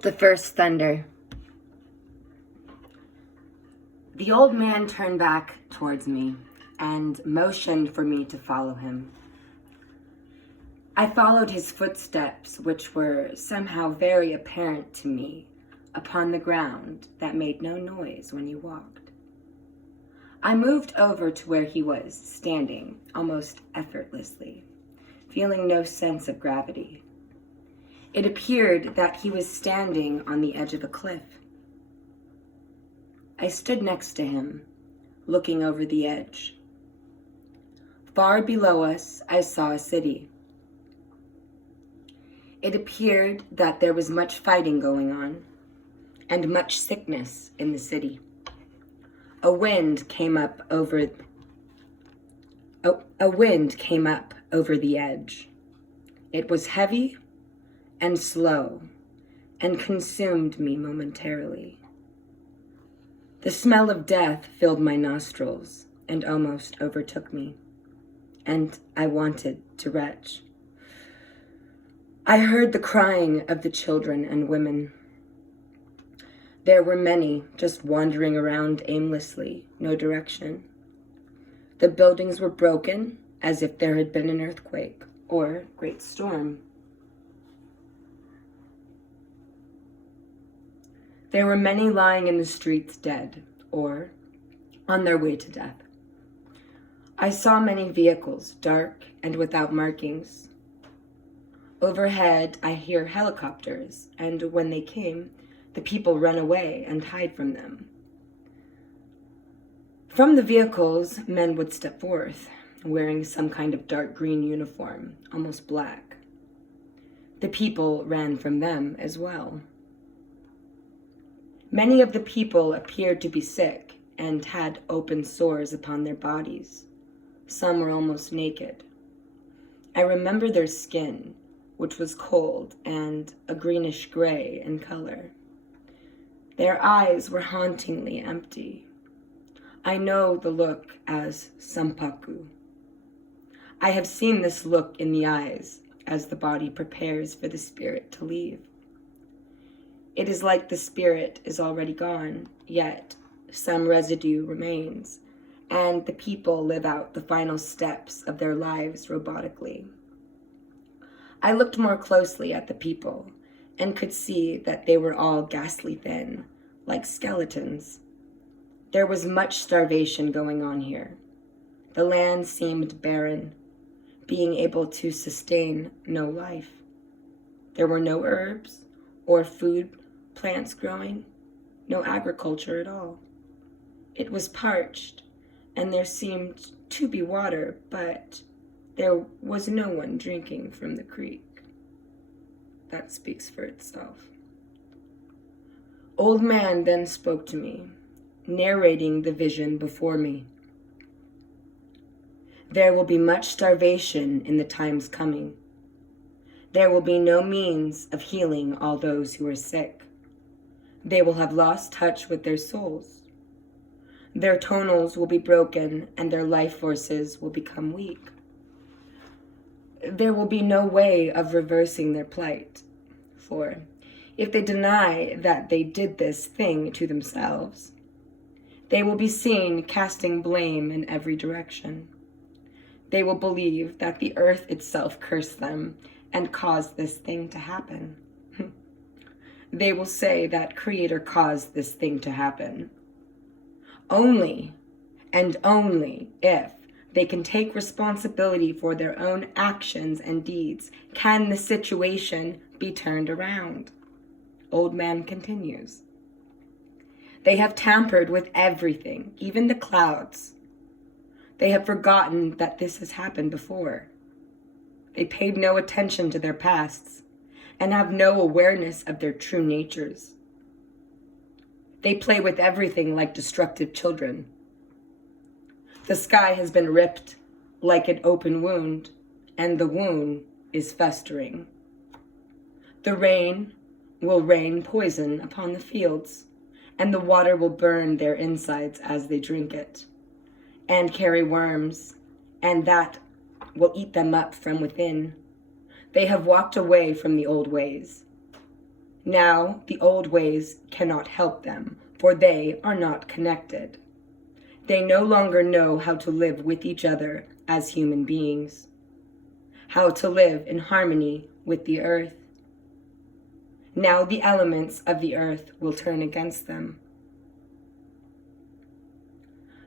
The first thunder. The old man turned back towards me and motioned for me to follow him. I followed his footsteps, which were somehow very apparent to me, upon the ground that made no noise when he walked. I moved over to where he was, standing almost effortlessly, feeling no sense of gravity. It appeared that he was standing on the edge of a cliff. I stood next to him, looking over the edge. Far below us, I saw a city. It appeared that there was much fighting going on, and much sickness in the city. A wind came up over the edge. It was heavy and slow, and consumed me momentarily. The smell of death filled my nostrils and almost overtook me, and I wanted to retch. I heard the crying of the children and women. There were many just wandering around aimlessly, no direction. The buildings were broken as if there had been an earthquake or great storm. There were many lying in the streets dead, or on their way to death. I saw many vehicles, dark and without markings. Overhead, I hear helicopters, and when they came, the people run away and hide from them. From the vehicles, men would step forth, wearing some kind of dark green uniform, almost black. The people ran from them as well. Many of the people appeared to be sick and had open sores upon their bodies. Some were almost naked. I remember their skin, which was cold and a greenish gray in color. Their eyes were hauntingly empty. I know the look as sampaku. I have seen this look in the eyes as the body prepares for the spirit to leave. It is like the spirit is already gone, yet some residue remains, and the people live out the final steps of their lives robotically. I looked more closely at the people and could see that they were all ghastly thin, like skeletons. There was much starvation going on here. The land seemed barren, being able to sustain no life. There were no herbs or food plants growing, no agriculture at all. It was parched, and there seemed to be water, but there was no one drinking from the creek. That speaks for itself. Old man then spoke to me, narrating the vision before me. There will be much starvation in the times coming. There will be no means of healing all those who are sick. They will have lost touch with their souls. Their tonals will be broken and their life forces will become weak. There will be no way of reversing their plight, for if they deny that they did this thing to themselves, they will be seen casting blame in every direction. They will believe that the earth itself cursed them and caused this thing to happen. They will say that Creator caused this thing to happen. Only and only if they can take responsibility for their own actions and deeds can the situation be turned around. Old man continues. They have tampered with everything, even the clouds. They have forgotten that this has happened before. They paid no attention to their pasts and have no awareness of their true natures. They play with everything like destructive children. The sky has been ripped like an open wound, and the wound is festering. The rain will rain poison upon the fields, and the water will burn their insides as they drink it, and carry worms, and that will eat them up from within. They have walked away from the old ways. Now the old ways cannot help them, for they are not connected. They no longer know how to live with each other as human beings, how to live in harmony with the earth. Now the elements of the earth will turn against them.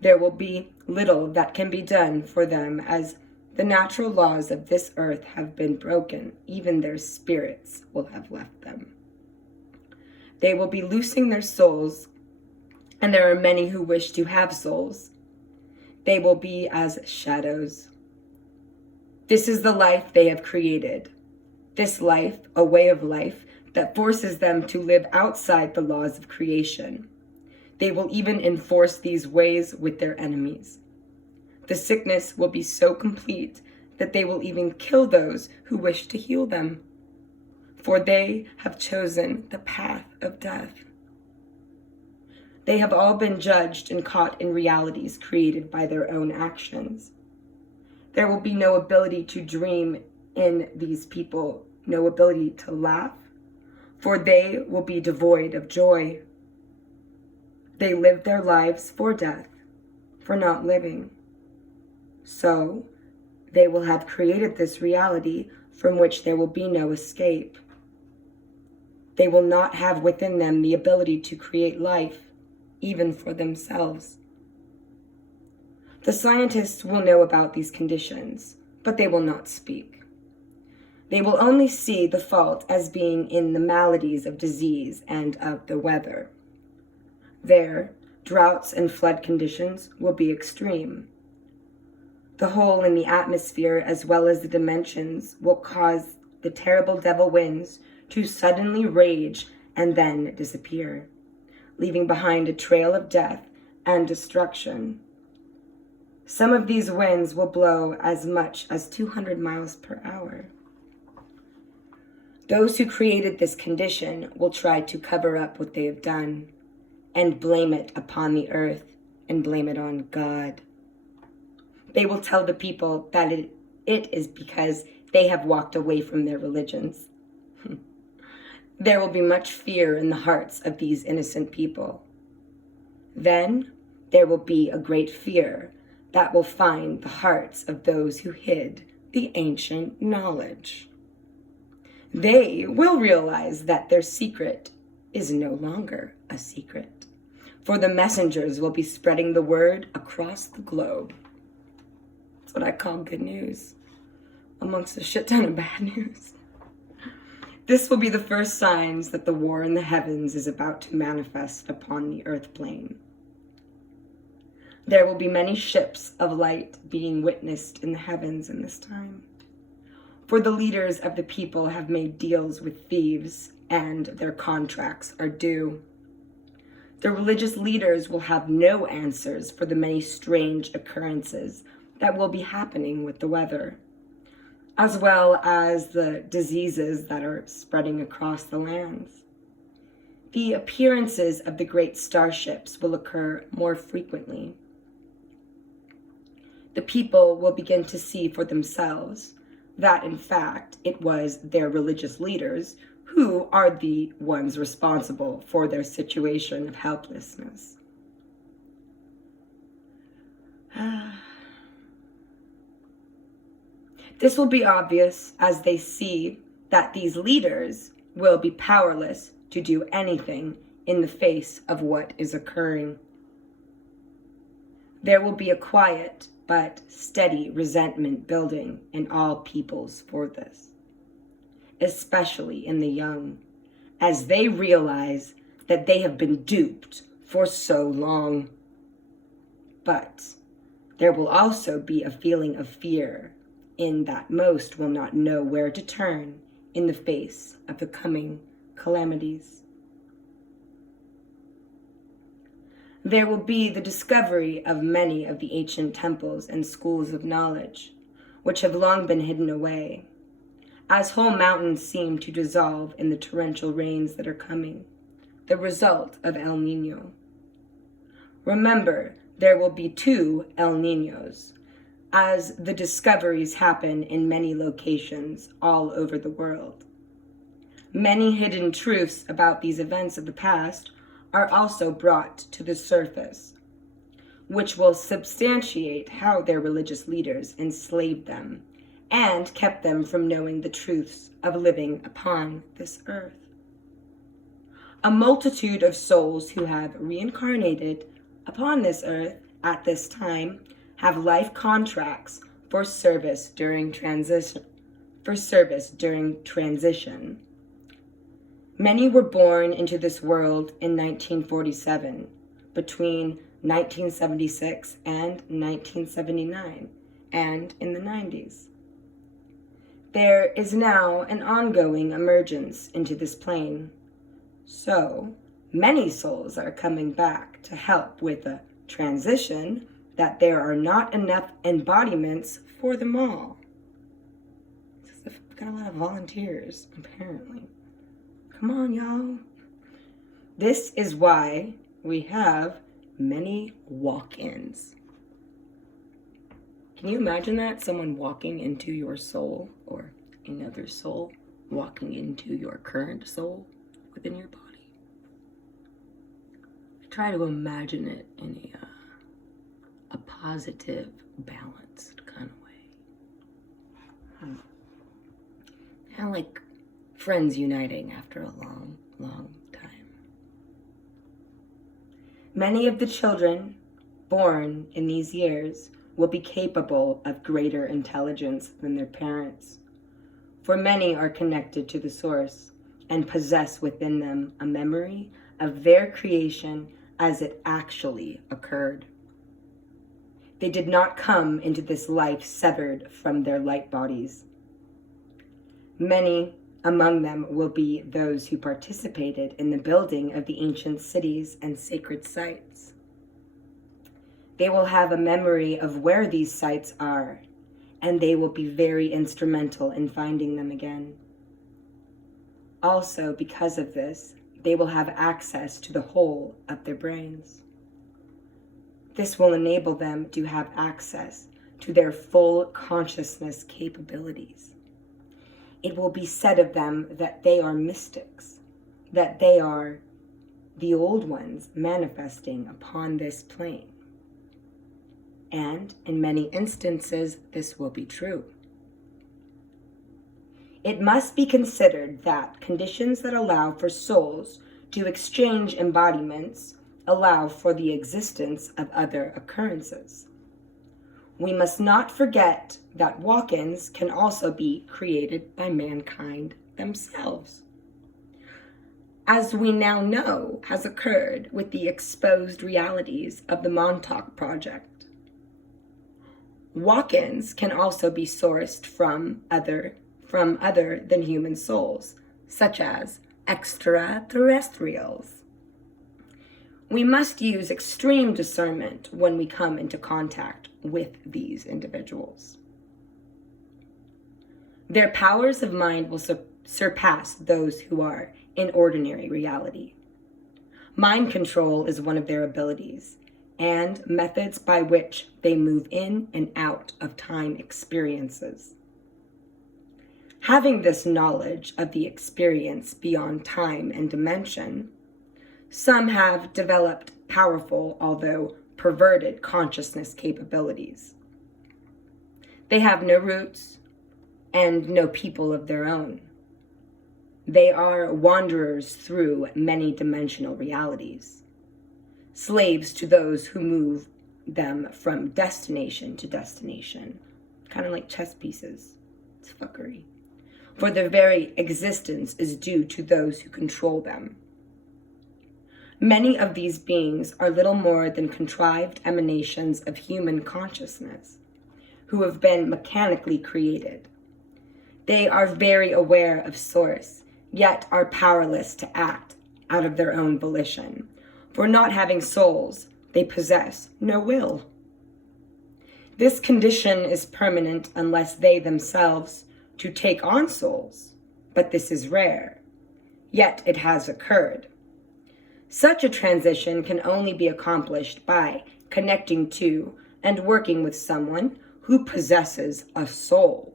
There will be little that can be done for them, as the natural laws of this earth have been broken. Even their spirits will have left them. They will be losing their souls, and there are many who wish to have souls. They will be as shadows. This is the life they have created. This life, a way of life that forces them to live outside the laws of creation. They will even enforce these ways with their enemies. The sickness will be so complete that they will even kill those who wish to heal them, for they have chosen the path of death. They have all been judged and caught in realities created by their own actions. There will be no ability to dream in these people, no ability to laugh, for they will be devoid of joy. They live their lives for death, for not living. So, they will have created this reality from which there will be no escape. They will not have within them the ability to create life, even for themselves. The scientists will know about these conditions, but they will not speak. They will only see the fault as being in the maladies of disease and of the weather. There, droughts and flood conditions will be extreme. The hole in the atmosphere, as well as the dimensions, will cause the terrible devil winds to suddenly rage and then disappear, leaving behind a trail of death and destruction. Some of these winds will blow as much as 200 miles per hour. Those who created this condition will try to cover up what they have done and blame it upon the earth and blame it on God. They will tell the people that it is because they have walked away from their religions. There will be much fear in the hearts of these innocent people. Then there will be a great fear that will find the hearts of those who hid the ancient knowledge. They will realize that their secret is no longer a secret, for the messengers will be spreading the word across the globe. That's what I call good news, amongst a shit ton of bad news. This will be the first signs that the war in the heavens is about to manifest upon the earth plane. There will be many ships of light being witnessed in the heavens in this time. For the leaders of the people have made deals with thieves, and their contracts are due. The religious leaders will have no answers for the many strange occurrences that will be happening with the weather, as well as the diseases that are spreading across the lands. The appearances of the great starships will occur more frequently. The people will begin to see for themselves that, in fact, it was their religious leaders who are the ones responsible for their situation of helplessness. This will be obvious as they see that these leaders will be powerless to do anything in the face of what is occurring. There will be a quiet but steady resentment building in all peoples for this, especially in the young, as they realize that they have been duped for so long. But there will also be a feeling of fear in that most will not know where to turn in the face of the coming calamities. There will be the discovery of many of the ancient temples and schools of knowledge, which have long been hidden away, as whole mountains seem to dissolve in the torrential rains that are coming, the result of El Niño. Remember, there will be 2 El Niños, as the discoveries happen in many locations all over the world. Many hidden truths about these events of the past are also brought to the surface, which will substantiate how their religious leaders enslaved them and kept them from knowing the truths of living upon this earth. A multitude of souls who have reincarnated upon this earth at this time have life contracts for service during transition. Many were born into this world in 1947, between 1976 and 1979, and in the 90s. There is now an ongoing emergence into this plane. So, many souls are coming back to help with the transition that there are not enough embodiments for them all. We've got a lot of volunteers, apparently. Come on, y'all. This is why we have many walk-ins. Can you imagine that? Someone walking into your soul, or another soul walking into your current soul within your body? I try to imagine it in a positive, balanced kind of way. Kind of like friends uniting after a long, long time. Many of the children born in these years will be capable of greater intelligence than their parents, for many are connected to the source and possess within them a memory of their creation as it actually occurred. They did not come into this life severed from their light bodies. Many among them will be those who participated in the building of the ancient cities and sacred sites. They will have a memory of where these sites are, and they will be very instrumental in finding them again. Also, because of this, they will have access to the whole of their brains. This will enable them to have access to their full consciousness capabilities. It will be said of them that they are mystics, that they are the old ones manifesting upon this plane. And in many instances, this will be true. It must be considered that conditions that allow for souls to exchange embodiments allow for the existence of other occurrences. We must not forget that walk-ins can also be created by mankind themselves, as we now know has occurred with the exposed realities of the Montauk Project. Walk-ins can also be sourced from other than human souls, such as extraterrestrials. We must use extreme discernment when we come into contact with these individuals. Their powers of mind will surpass those who are in ordinary reality. Mind control is one of their abilities, and methods by which they move in and out of time experiences. Having this knowledge of the experience beyond time and dimension, some have developed powerful, although perverted, consciousness capabilities. They have no roots and no people of their own. They are wanderers through many dimensional realities, slaves to those who move them from destination to destination, kind of like chess pieces. It's fuckery. For their very existence is due to those who control them. Many of these beings are little more than contrived emanations of human consciousness, who have been mechanically created. They are very aware of source, yet are powerless to act out of their own volition. For not having souls, they possess no will. This condition is permanent unless they themselves to take on souls, but this is rare, yet it has occurred. Such a transition can only be accomplished by connecting to and working with someone who possesses a soul.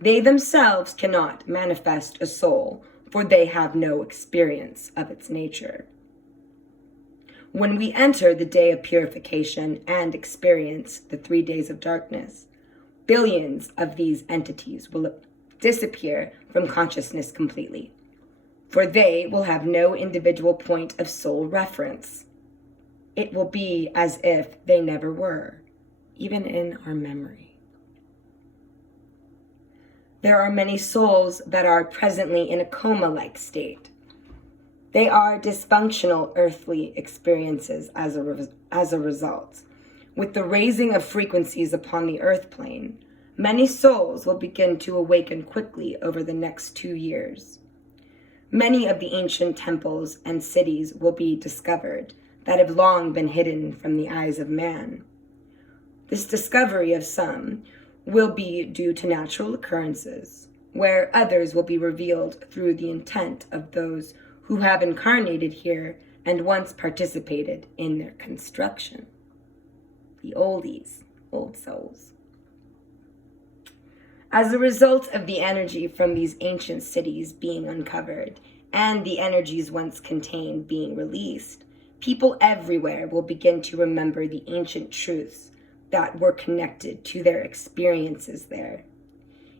They themselves cannot manifest a soul for they have no experience of its nature. When we enter the day of purification and experience the 3 days of darkness, billions of these entities will disappear from consciousness completely, for they will have no individual point of soul reference. It will be as if they never were, even in our memory. There are many souls that are presently in a coma-like state. They are dysfunctional earthly experiences as a result. With the raising of frequencies upon the earth plane, many souls will begin to awaken quickly over the next 2 years. Many of the ancient temples and cities will be discovered that have long been hidden from the eyes of man. This discovery of some will be due to natural occurrences, where others will be revealed through the intent of those who have incarnated here and once participated in their construction. The oldies, old souls. As a result of the energy from these ancient cities being uncovered and the energies once contained being released, people everywhere will begin to remember the ancient truths that were connected to their experiences there.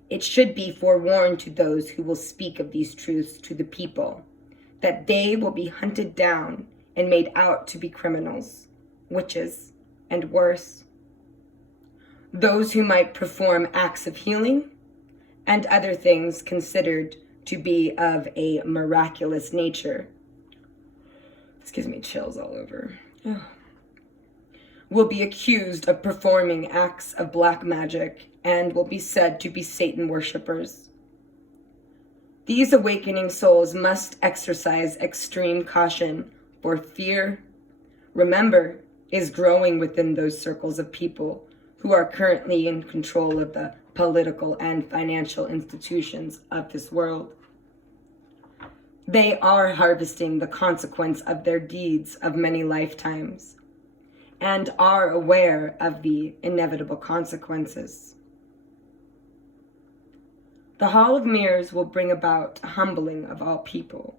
It should be forewarned to those who will speak of these truths to the people that they will be hunted down and made out to be criminals, witches, and worse. Those who might perform acts of healing and other things considered to be of a miraculous nature. Excuse me, chills all over. Will be accused of performing acts of black magic and will be said to be Satan worshippers. These awakening souls must exercise extreme caution, for fear, remember, is growing within those circles of people who are currently in control of the political and financial institutions of this world. They are harvesting the consequence of their deeds of many lifetimes and are aware of the inevitable consequences. The Hall of Mirrors will bring about a humbling of all people,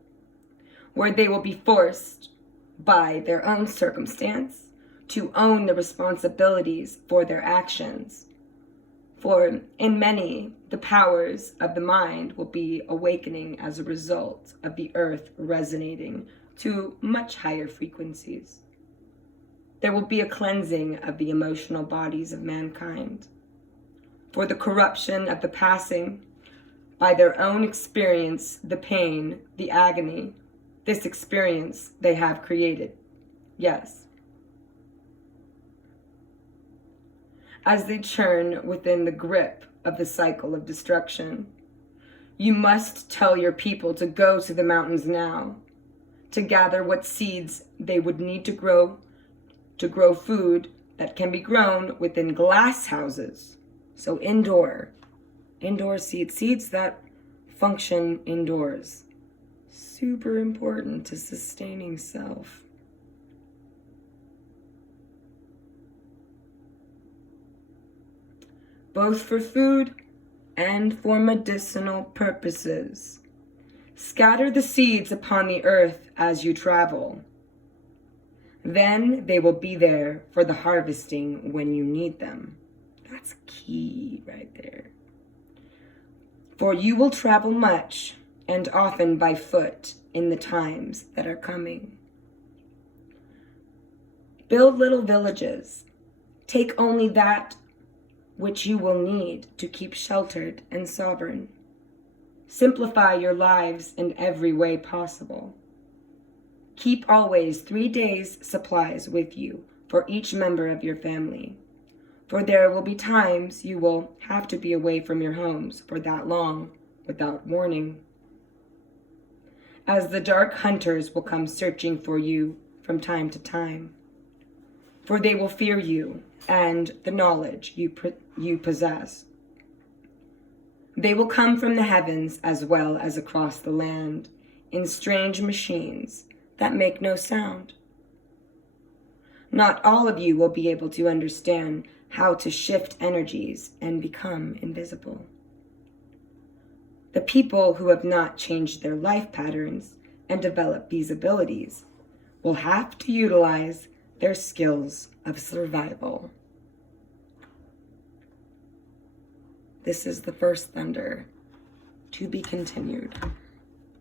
where they will be forced by their own circumstance to own the responsibilities for their actions. For in many, the powers of the mind will be awakening as a result of the earth resonating to much higher frequencies. There will be a cleansing of the emotional bodies of mankind. For the corruption of the passing, by their own experience, the pain, the agony, this experience they have created. Yes. As they churn within the grip of the cycle of destruction, you must tell your people to go to the mountains now, to gather what seeds they would need to grow food that can be grown within glass houses. So indoor seeds that function indoors. Super important to sustaining self. Both for food and for medicinal purposes. Scatter the seeds upon the earth as you travel. Then they will be there for the harvesting when you need them. That's key right there. For you will travel much and often by foot in the times that are coming. Build little villages. Take only that which you will need to keep sheltered and sovereign. Simplify your lives in every way possible. Keep always 3 days' supplies with you for each member of your family, for there will be times you will have to be away from your homes for that long without warning, as the dark hunters will come searching for you from time to time, for they will fear you and the knowledge you possess. They will come from the heavens as well as across the land in strange machines that make no sound. Not all of you will be able to understand how to shift energies and become invisible. The people who have not changed their life patterns and developed these abilities will have to utilize their skills of survival. This is the first thunder, to be continued.